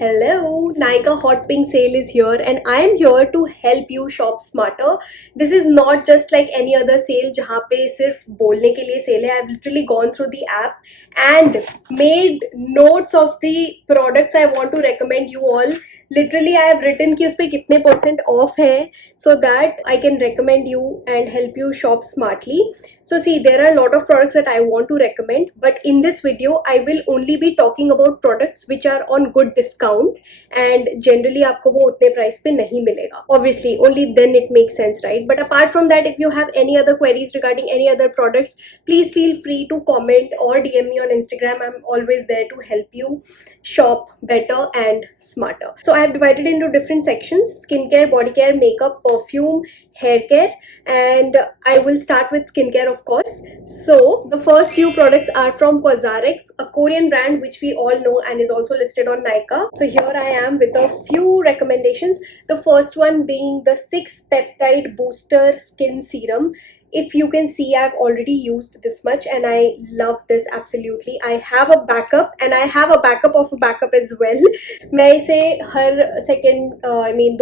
Hello, Nykaa Hot Pink sale is here and I am here to help you shop smarter. This is not just like any other sale जहाँ पे सिर्फ बोलने के लिए sale है. I've literally gone through the app and made notes of the products I want to recommend you all. Literally I have written कि उस पे कितने % off है so that I can recommend you and help you shop smartly. So see, there are a lot of products that I want to recommend, but in this video I will only be talking about products which are on good discount and generally आपको वो उतने price पे नहीं मिलेगा. Obviously, only then it makes sense, right? But apart from that, if you have any other queries regarding any other products, please feel free to comment or DM me on Instagram. I'm always there to help you shop better and smarter. So I have divided into different sections: skincare, body care, makeup, perfume, hair care, and I will start with skincare, of course. So the first few products are from Cosrx, a Korean brand which we all know and is also listed on Nykaa. So here I am with a few recommendations. The first one being the 6 peptide booster skin serum. If you can see, I've already used this much and I love this absolutely. I have a backup and I have a backup of a backup as well. मैं इसे हर second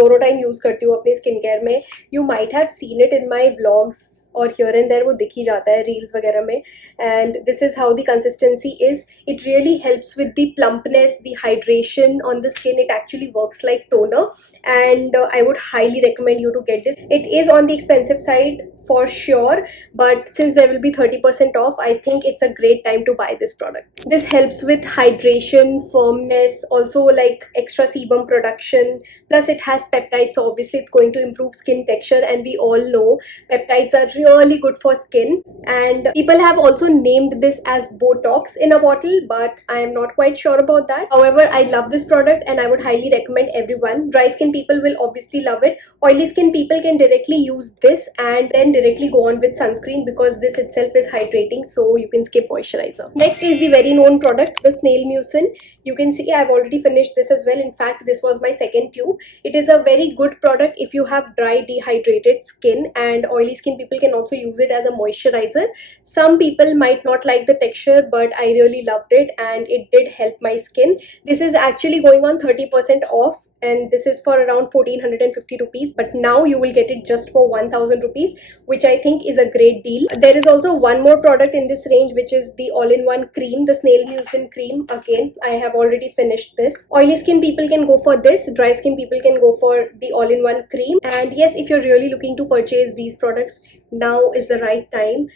दोनों time use करती हूँ अपने skincare में. You might have seen it in my vlogs और here and there वो दिख ही जाता है reels वगैरह में. And this is how the consistency is. It really helps with the plumpness, the hydration on the skin. It actually works like toner and I would highly recommend you to get this. It is on the expensive side for sure, but since there will be 30% off, I think it's a great time to buy this product. This helps with hydration, firmness, also like extra sebum production, plus it has peptides, so obviously it's going to improve skin texture, and we all know peptides are really good for skin. And people have also named this as Botox in a bottle, but I am not quite sure about that. However, I love this product and I would highly recommend everyone. Dry skin people will obviously love it. Oily skin people can directly use this and then directly go on with sunscreen because this itself is hydrating, so you can skip moisturizer. Next is the very known product, the Snail Mucin. You can see I've already finished this as well. In fact, this was my second tube. It is a very good product if you have dry, dehydrated skin, and oily skin people can also use it as a moisturizer. Some people might not like the texture, but I really loved it and it did help my skin. This is actually going on 30% off and this is for around 1450 rupees, but now you will get it just for 1000 rupees, which I think is a great deal. There is also one more product in this range, which is the all-in-one cream, the Snail Mucin cream. Again, I have already finished this. Oily skin people can go for this, dry skin people can go for the all-in-one cream. And yes, if you're really looking to purchase these products, now is the right time.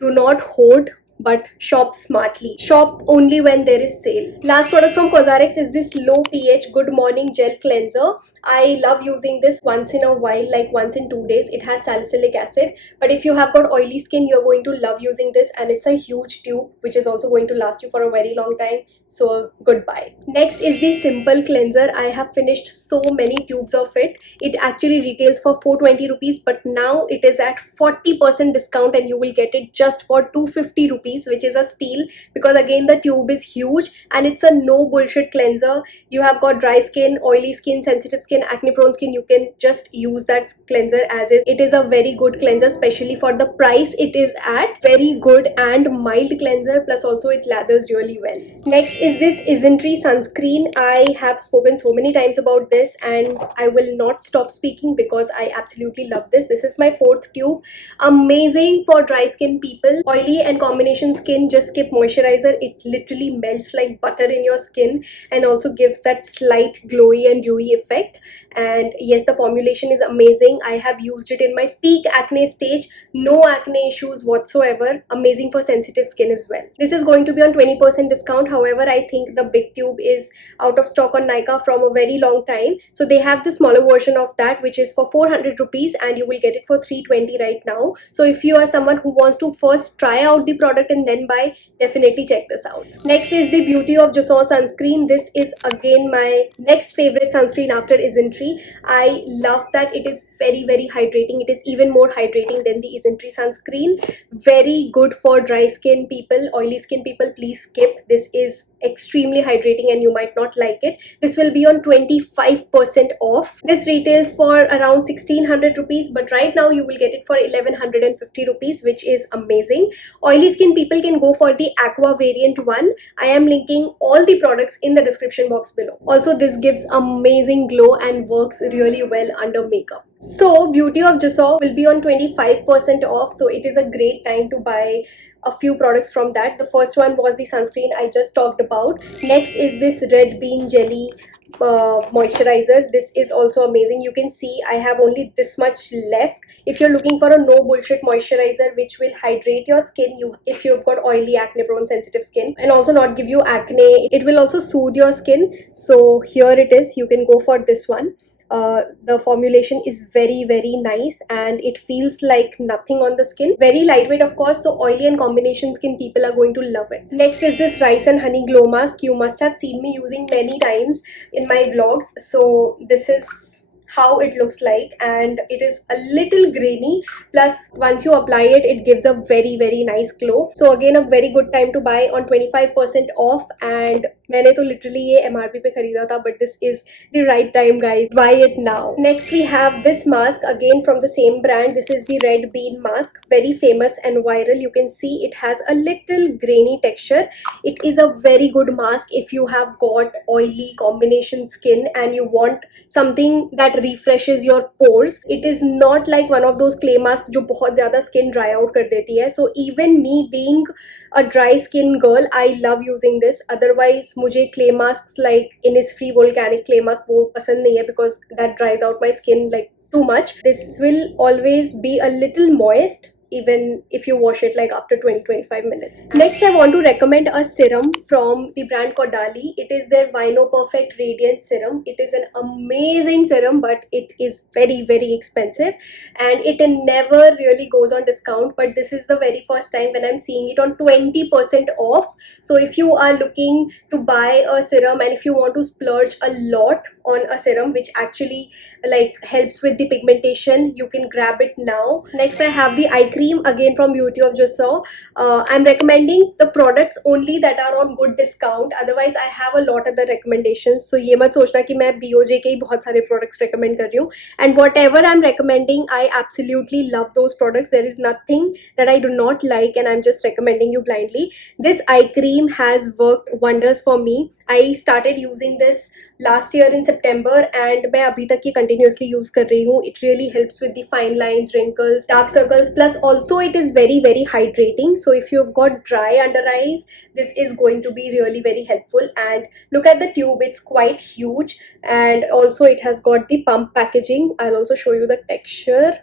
Do not hoard, but shop smartly. Shop only when there is sale. Last product from Cosrx is this low pH Good Morning Gel Cleanser. I love using this once in a while, like once in 2 days. It has salicylic acid, but if you have got oily skin, you're going to love using this, and it's a huge tube which is also going to last you for a very long time, so goodbye. Next is the Simple Cleanser. I have finished so many tubes of it. It actually retails for 420 rupees, but now it is at 40% discount and you will get it just for 250 rupees, which is a steal because again the tube is huge and it's a no bullshit cleanser. You have got dry skin, oily skin, sensitive skin, acne prone skin, you can just use that cleanser as is. It is a very good cleanser, especially for the price it is at. Very good and mild cleanser, plus also it lathers really well. Next is this Isntree sunscreen. I have spoken so many times about this and I will not stop speaking because I absolutely love this. This is my 4th tube. Amazing for dry skin people. Oily and combination skin, just skip moisturizer. It literally melts like butter in your skin and also gives that slight glowy and dewy effect. And yes, the formulation is amazing. I have used it in my peak acne stage. No acne issues whatsoever. Amazing for sensitive skin as well. This is going to be on 20% discount. However, I think the big tube is out of stock on Nykaa from a very long time. So they have the smaller version of that, which is for 400 rupees and you will get it for 320 right now. So if you are someone who wants to first try out the product and then buy, definitely check this out. Next is the Beauty of Joseon sunscreen. This is again my next favorite sunscreen after Isntree. I love that it is very hydrating. It is even more hydrating than the Isntree sunscreen. Very good for dry skin people, oily skin people. Please skip. This is extremely hydrating and you might not like it. This will be on 25% off. This retails for around 1600 rupees, but right now you will get it for 1150 rupees, which is amazing. Oily skin people can go for the aqua variant one. I am linking all the products in the description box below. Also, this gives amazing glow and works really well under makeup. So Beauty of Jessore will be on 25% off, so it is a great time to buy a few products from that. The first one was the sunscreen I just talked about. Next is this red bean jelly moisturizer. This is also amazing. You can see I have only this much left. If you're looking for a no bullshit moisturizer which will hydrate your skin, if you've got oily, acne prone, sensitive skin, and also not give you acne, it will also soothe your skin. So here it is. You can go for this one. The formulation is very nice and it feels like nothing on the skin. Very lightweight, of course, so oily and combination skin people are going to love it. Next is this rice and honey glow mask. You must have seen me using many times in my vlogs. So this is how it looks like, and it is a little grainy, plus once you apply it, it gives a very nice glow. So again, a very good time to buy on 25% off. And मैंने तो literally ये MRP पे खरीदा था, but this is the right time, guys. Buy it now. Next we have this mask, again from the same brand. This is the red bean mask, very famous and viral. You can see it has a little grainy texture. It is a very good mask if you have got oily combination skin and you want something that refreshes your pores. It is not like one of those clay masks जो बहुत ज़्यादा skin dry out कर देती है. So even me being a dry skin girl, I love using this. Otherwise मुझे clay masks like Innisfree volcanic clay mask वो पसंद नहीं है, because that dries out my skin like too much. This will always be a little moist even if you wash it like after 20-25 minutes. Next, I want to recommend a serum from the brand Caudalie. It is their Vino Perfect Radiance Serum. It is an amazing serum, but it is very expensive and it never really goes on discount, but this is the very first time when I'm seeing it on 20% off. So if you are looking to buy a serum and if you want to splurge a lot on a serum which actually like helps with the pigmentation, you can grab it now. Next, I have the eye cream, again from Beauty of Jessore. I'm recommending the products only that are on good discount. Otherwise, I have a lot other recommendations. So ये मत सोचना कि मैं BOJ के ही बहुत सारे products recommend कर रही हूँ. And whatever I'm recommending, I absolutely love those products. There is nothing that I do not like, and I'm just recommending you blindly. This eye cream has worked wonders for me. I started using this last year in September and मैं अभी तक ये continuously use कर रही हूँ. It really helps with the fine lines, wrinkles, dark circles, plus also it is very hydrating. So if you've got dry under eyes, this is going to be really very helpful. And look at the tube, it's quite huge, and also it has got the pump packaging. I'll also show you the texture.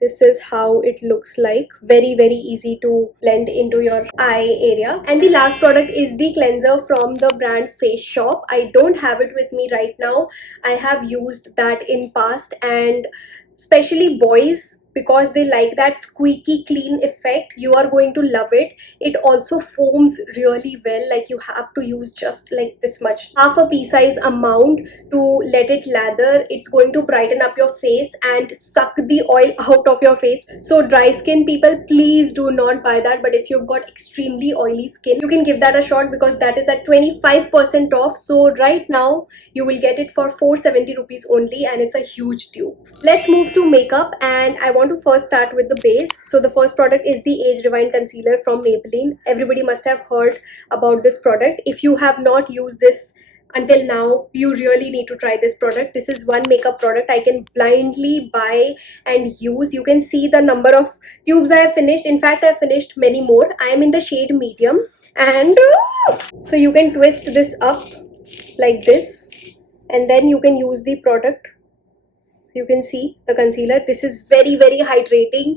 This is how it looks like. Very easy to blend into your eye area. And the last product is the cleanser from the brand Face Shop. I don't have it with me right now. I have used that in past, and especially boys, because they like that squeaky clean effect, you are going to love it. It also foams really well, like you have to use just like this much, half a pea size amount to let it lather. It's going to brighten up your face and suck the oil out of your face. So dry skin people, please do not buy that, but if you've got extremely oily skin, you can give that a shot because that is at 25% off. So right now you will get it for 470 rupees only, and it's a huge tube. Let's move to makeup, and I want to first start with the base. So the first product is the Age Rewind Concealer from Maybelline. Everybody must have heard about this product. If you have not used this until now, you really need to try this product. This is one makeup product I can blindly buy and use. You can see the number of tubes I have finished. In fact, I have finished many more. I am in the shade medium, and so you can twist this up like this, and then you can use the product. You can see the concealer. This is very hydrating.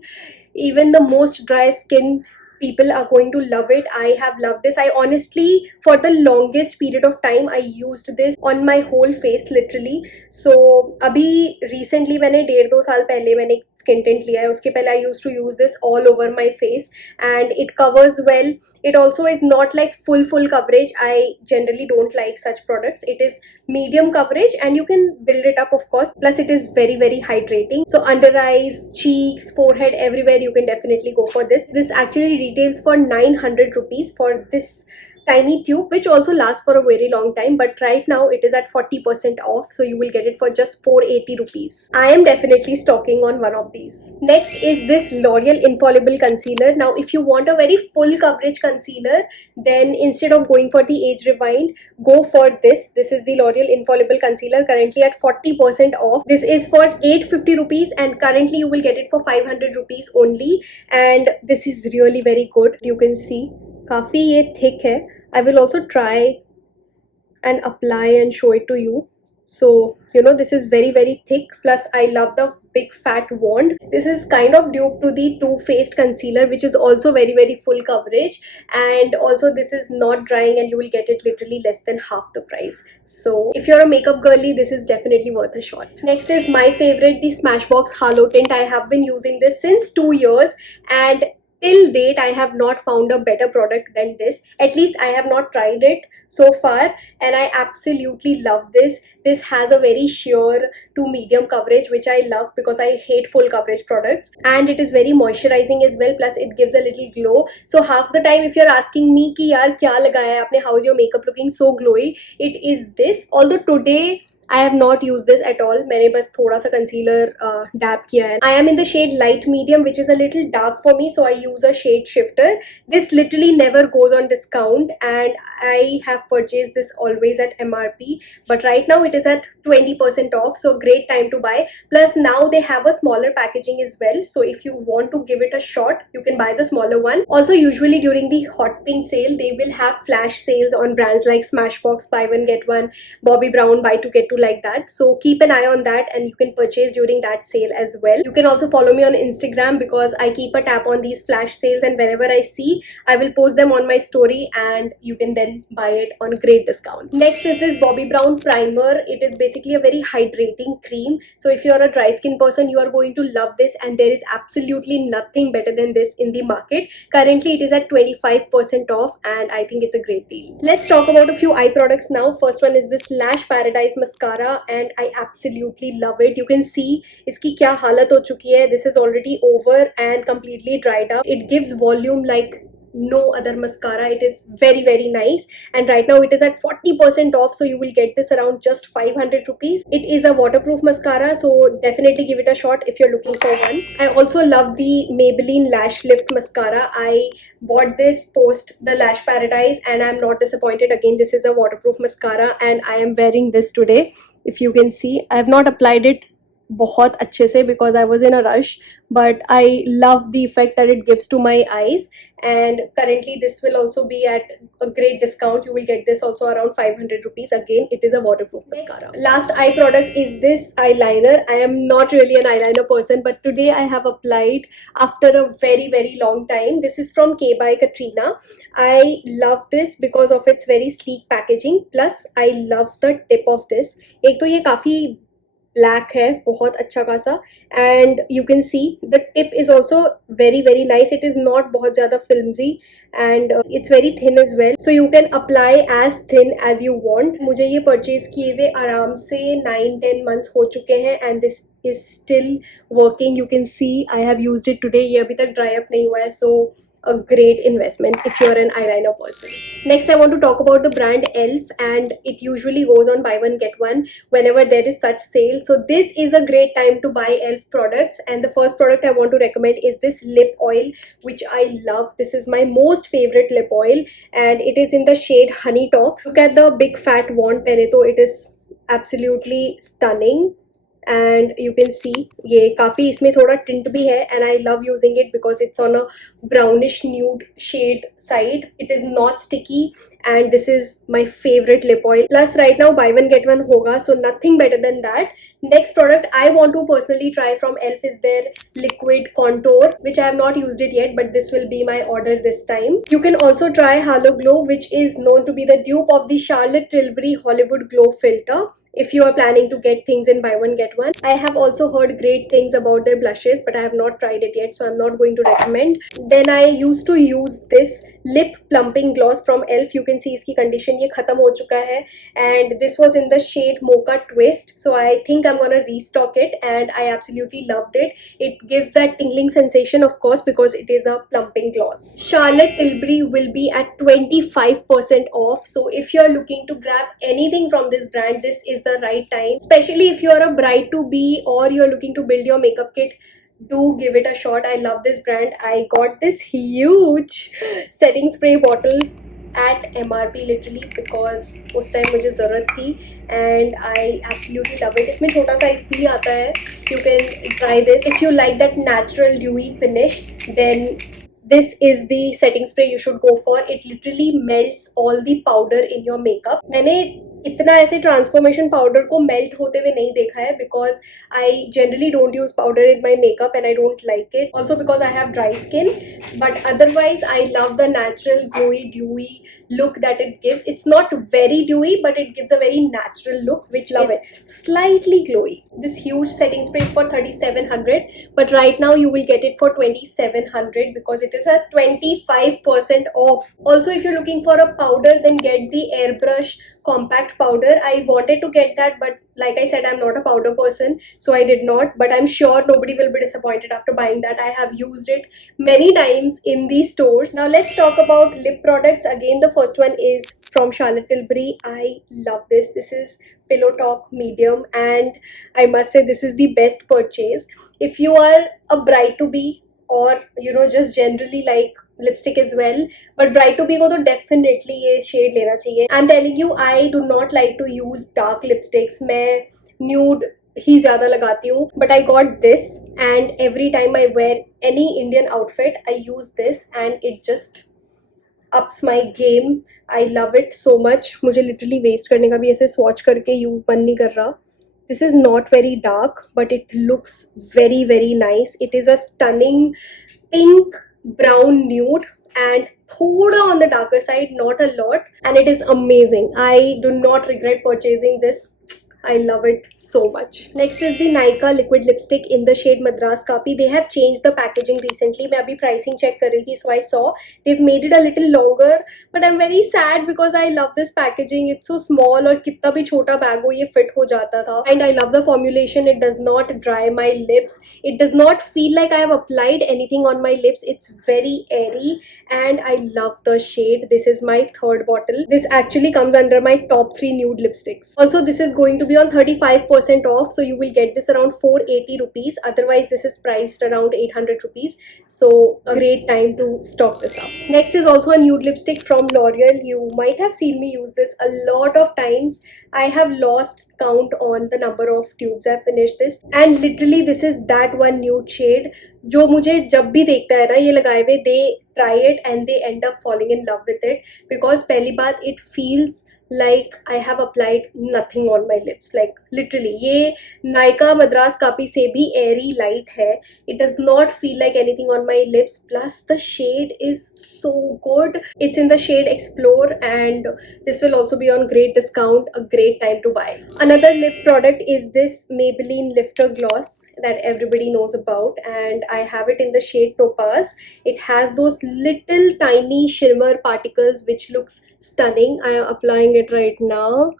Even the most dry skin people are going to love it. I have loved this. I honestly, for the longest period of time, I used this on my whole face literally. So अभी recently मैंने 1.5-2 साल पहले मैंने एक skin tint लिया है. उसके पहले I used to use this all over my face, and it covers well. It also is not like full coverage. I generally don't like such products. It is medium coverage and you can build it up, of course. Plus it is very hydrating. So under eyes, cheeks, forehead, everywhere you can definitely go for this. This actually retails for 900 rupees for this tiny tube which also lasts for a very long time, but right now it is at 40% off, so you will get it for just 480 rupees. I am definitely stocking on one of these. Next is this L'Oreal Infallible Concealer. Now if you want a very full coverage concealer, then instead of going for the Age Rewind, go for this. This is the L'Oreal Infallible Concealer, currently at 40% off. This is for 850 rupees and currently you will get it for 500 rupees only, and this is really very good. You can see काफ़ी ये thick है. I will also try and apply and show it to you. So you know, this is very very thick, plus I love the big fat wand. This is kind of dupe to the Too Faced concealer, which is also very very full coverage, and also this is not drying and you will get it literally less than half the price. So if you're a makeup girly, this is definitely worth a shot. Next is my favorite, the Smashbox Halo Tint. I have been using this since 2 years and till date I have not found a better product than this. At least I have not tried it so far, and I absolutely love this. This has a very sheer to medium coverage, which I love because I hate full coverage products, and it is very moisturizing as well, plus it gives a little glow. So half the time if you're asking me कि यार क्या लगाया है आपने, how is your makeup looking so glowy, it is this. Although today I have not used this at all. मैंने बस थोड़ा सा concealer dab किया है. I am in the shade light medium, which is a little dark for me, so I use a shade shifter. This literally never goes on discount, and I have purchased this always at MRP, but right now it is at 20% off, so great time to buy. Plus now they have a smaller packaging as well, so if you want to give it a shot, you can buy the smaller one. Also usually during the hot pink sale, they will have flash sales on brands like Smashbox, buy one get one, Bobbi Brown, buy two get two, like that. So keep an eye on that and you can purchase during that sale as well. You can also follow me on Instagram because I keep a tab on these flash sales, and whenever I see, I will post them on my story and you can then buy it on great discounts. Next is this Bobbi Brown primer. It is basically a very hydrating cream, so if you're a dry skin person, you are going to love this, and there is absolutely nothing better than this in the market. Currently it is at 25% off and I think it's a great deal. Let's talk about a few eye products now. First one is this Lash Paradise mascara, and I absolutely love it. You can see इसकी क्या हालत हो चुकी है. This is already over and completely dried up. It gives volume like no other mascara. It is very very nice, and right now it is at 40% off, so you will get this around just 500 rupees. It is a waterproof mascara, so definitely give it a shot if you're looking for one. I also love the Maybelline Lash Lift mascara. I bought this post the Lash Paradise and I'm not disappointed. Again, this is a waterproof mascara and I am wearing this today. If you can see, I have not applied it बहुत अच्छे से because I was in a rush, but I love the effect that it gives to my eyes, and currently this will also be at a great discount. You will get this also around 500 rupees. Again, it is a waterproof mascara. Last eye product is this eyeliner. I am not really an eyeliner person, but today I have applied after a very very long time. This is from K by Katrina. I love this because of its very sleek packaging, plus I love the tip of this. एक तो ये काफ़ी black है, बहुत अच्छा खासा, and you can see the tip is also very very nice. It is not बहुत ज़्यादा flimsy and it's very thin as well, so you can apply as thin as you want. मुझे ये purchase किए हुए आराम से 9-10 months हो चुके हैं and this is still working. You can see I have used it today. ये अभी तक dry up नहीं हुआ है, so a great investment if you're an eyeliner person. Next, I want to talk about the brand ELF, and it usually goes on buy one get one whenever there is such sale. So this is a great time to buy ELF products, and the first product I want to recommend is this lip oil, which I love. This is my most favorite lip oil and it is in the shade Honey Talks. Look at the big fat wand. पहले तो it is absolutely stunning. And you can see ये काफ़ी इसमें थोड़ा tint भी है, and I love using it because it's on a brownish nude shade side. It is not sticky and this is my favorite lip oil. Plus right now buy one get one होगा, so nothing better than that. Next product I want to personally try from ELF is their liquid contour, which I have not used it yet, but this will be my order this time. You can also try Halo Glow, which is known to be the dupe of the Charlotte Tilbury Hollywood Glow filter, if you are planning to get things in buy one get one. I have also heard great things about their blushes, but I have not tried it yet, so I'm not going to recommend. Then I used to use this lip plumping gloss from ELF. You can can see इसकी condition ये खत्म हो चुका है, and this was in the shade Mocha Twist. So I think I'm gonna restock it, and I absolutely loved it. It gives that tingling sensation, of course, because it is a plumping gloss. Charlotte Tilbury will be at 25% off. So if you're looking to grab anything from this brand, this is the right time. Especially if you're a bride to be or you're looking to build your makeup kit, do give it a shot. I love this brand. I got this huge setting spray bottle at MRP literally because उस time मुझे ज़रूरत थी, and I absolutely love it. इसमें छोटा size भी आता है. You can try this. If you like that natural dewy finish, then this is the setting spray you should go for. It literally melts all the powder in your makeup. मैंने इतना ऐसे transformation powder को melt होते हुए नहीं देखा है, because I generally don't use powder in my makeup and I don't like it, also because I have dry skin. But otherwise I love the natural glowy dewy look that it gives. It's not very dewy, but it gives a very natural look, which love is it. Slightly glowy. This huge setting spray is for 3,700, but right now you will get it for 2,700 because it is a 25% off. Also, if you're looking for a powder, then get the Airbrush compact powder. I wanted to get that, but like I said, I'm not a powder person, so I did not. But I'm sure nobody will be disappointed after buying that. I have used it many times in these stores. Now let's talk about lip products. Again, the first one is from Charlotte Tilbury. I love this. This is Pillow Talk Medium, and I must say this is the best purchase. If you are a bride to be, or you know, just generally like lipstick as well, but bride to be को तो definitely ये shade लेना चाहिए. I'm telling you, I do not like to use dark lipsticks. मैं nude ही ज़्यादा लगाती हूँ, but I got this, and every time I wear any Indian outfit, I use this, and it just ups my game. I love it so much. मुझे literally waste करने का भी ऐसे swatch करके यूँ मन नहीं कर रहा. This is not very dark, but it looks very, very nice. It is a stunning pink brown nude and thoda on the darker side, not a lot, and it is amazing. I do not regret purchasing this. I love it so much. Next is the Nykaa liquid lipstick in the shade Madras Kapi. They have changed the packaging recently. मैं अभी pricing check कर रही थी, so I saw they've made it a little longer, but I'm very sad because I love this packaging. It's so small, और कितना भी छोटा bag हो ये fit हो जाता था. And I love the formulation. It does not dry my lips. It does not feel like I have applied anything on my lips. It's very airy, and I love the shade. This is my third bottle. This actually comes under my top 3 nude lipsticks. Also, this is going to be on 35% off, so you will get this around 480 rupees. Otherwise this is priced around 800 rupees, so a great time to stock this up. Next is also a nude lipstick from L'Oreal. You might have seen me use this a lot of times. I have lost count on the number of tubes I've finished this, and literally this is that one nude shade जो मुझे जब भी देखता है ना ये लगाए हुए, they try it and they end up falling in love with it, because पहली बात it feels like I have applied nothing on my lips. Like literally ये Nykaa Madras Kapi से भी airy light है. It does not feel like anything on my lips, plus the shade is so good. It's in the shade Explore, and this will also be on great discount. A great time to buy. Another lip product is this Maybelline Lifter Gloss that everybody knows about, and I have it in the shade Topaz. It has those little tiny shimmer particles which looks stunning. I am applying it right now.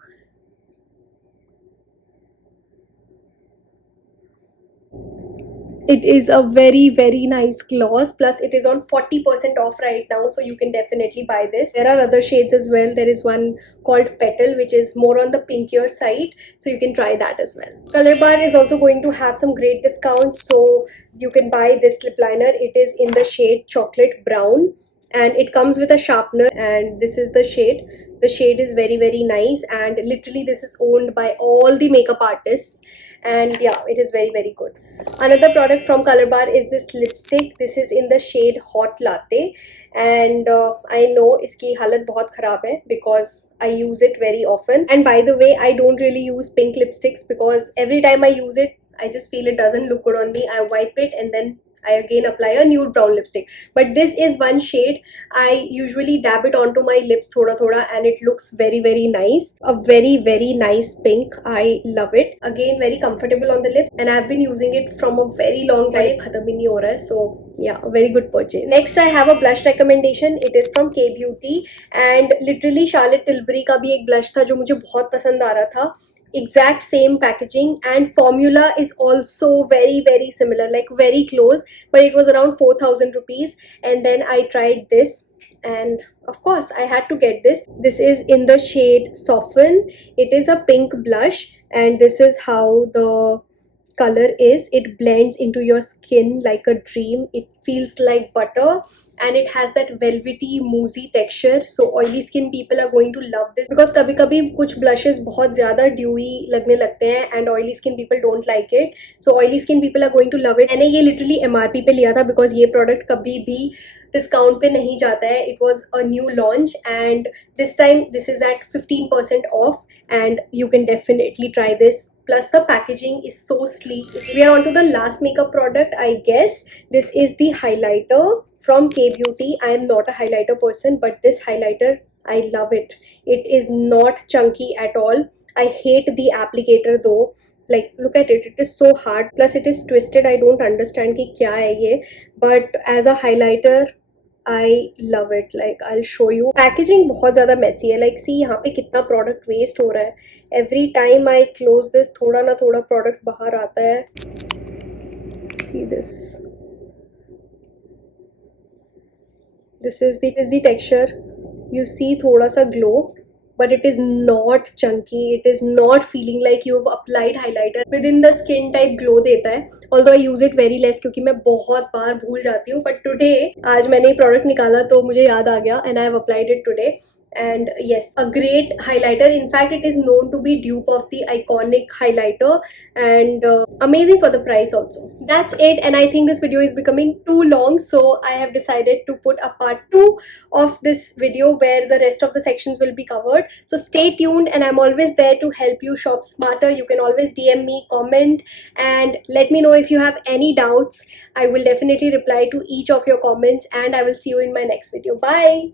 It is a very, very nice gloss, plus it is on 40% off right now, so you can definitely buy this. There are other shades as well. There is one called Petal, which is more on the pinkier side, so you can try that as well. Color Bar is also going to have some great discounts, so you can buy this lip liner. It is in the shade Chocolate Brown, and it comes with a sharpener, and this is the shade. The shade is very, very nice, and literally this is owned by all the makeup artists, and yeah, it is very, very good. Another product from Color Bar is this lipstick. This is in the shade Hot Latte, and I know इसकी हालत बहुत ख़राब है because I use it very often. And by the way, I don't really use pink lipsticks because every time I use it, I just feel it doesn't look good on me. I wipe it and then I again apply a nude brown lipstick. But this is one shade. I usually dab it onto my lips thoda thoda and it looks very very nice. A very nice pink. I love it. Again, very comfortable on the lips and I've been using it from a very long time. Khatam hi nahi ho raha hai, so yeah, a very good purchase. Next I have a blush recommendation. It is from K Beauty and literally Charlotte Tilbury का भी एक blush था जो मुझे बहुत पसंद आ रहा था. Exact same packaging and formula is also very similar, like very close, but it was around 4,000 rupees. And then I tried this and of course I had to get this. This is in the shade Soften. It is a pink blush and this is how the color is. It blends into your skin like a dream. It feels like butter and it has that velvety moussey texture, so oily skin people are going to love this because कभी कभी कुछ blushes बहुत ज़्यादा dewy लगने लगते हैं and oily skin people don't like it, so oily skin people are going to love it. मैंने ये literally MRP पे लिया था because ये product कभी भी डिस्काउंट पे नहीं जाता है. It was a new launch and this time this is at 15% off and you can definitely try this. Plus the packaging is so sleek. We are on to the last makeup product, I guess. This is the highlighter from K Beauty. I am not a highlighter person, but this highlighter, I love it. It is not chunky at all. I hate the applicator though. Like, look at it. It is so hard. Plus it is twisted. I don't understand कि क्या है ये. But as a highlighter, I love it. Like, I'll show you. Packaging बहुत ज़्यादा messy है. Like, see यहाँ पे कितना product waste हो रहा है. Every time I close this, थोड़ा ना थोड़ा product बाहर आता है. See this. This is the texture. You see थोड़ा सा glow. But it is not chunky. It is not feeling like you've applied highlighter. Within the skin type glow देता है. Although I use it very less क्योंकि मैं बहुत बार भूल जाती हूँ. But today आज मैंने ये product निकाला तो मुझे याद आ गया and I have applied it today. And yes, a great highlighter. In fact, it is known to be dupe of the iconic highlighter and amazing for the price also. That's it, and I think this video is becoming too long, so I have decided to put a part 2 of this video where the rest of the sections will be covered. So stay tuned and I'm always there to help you shop smarter. You can always DM me, comment and let me know if you have any doubts. I will definitely reply to each of your comments and I will see you in my next video. Bye!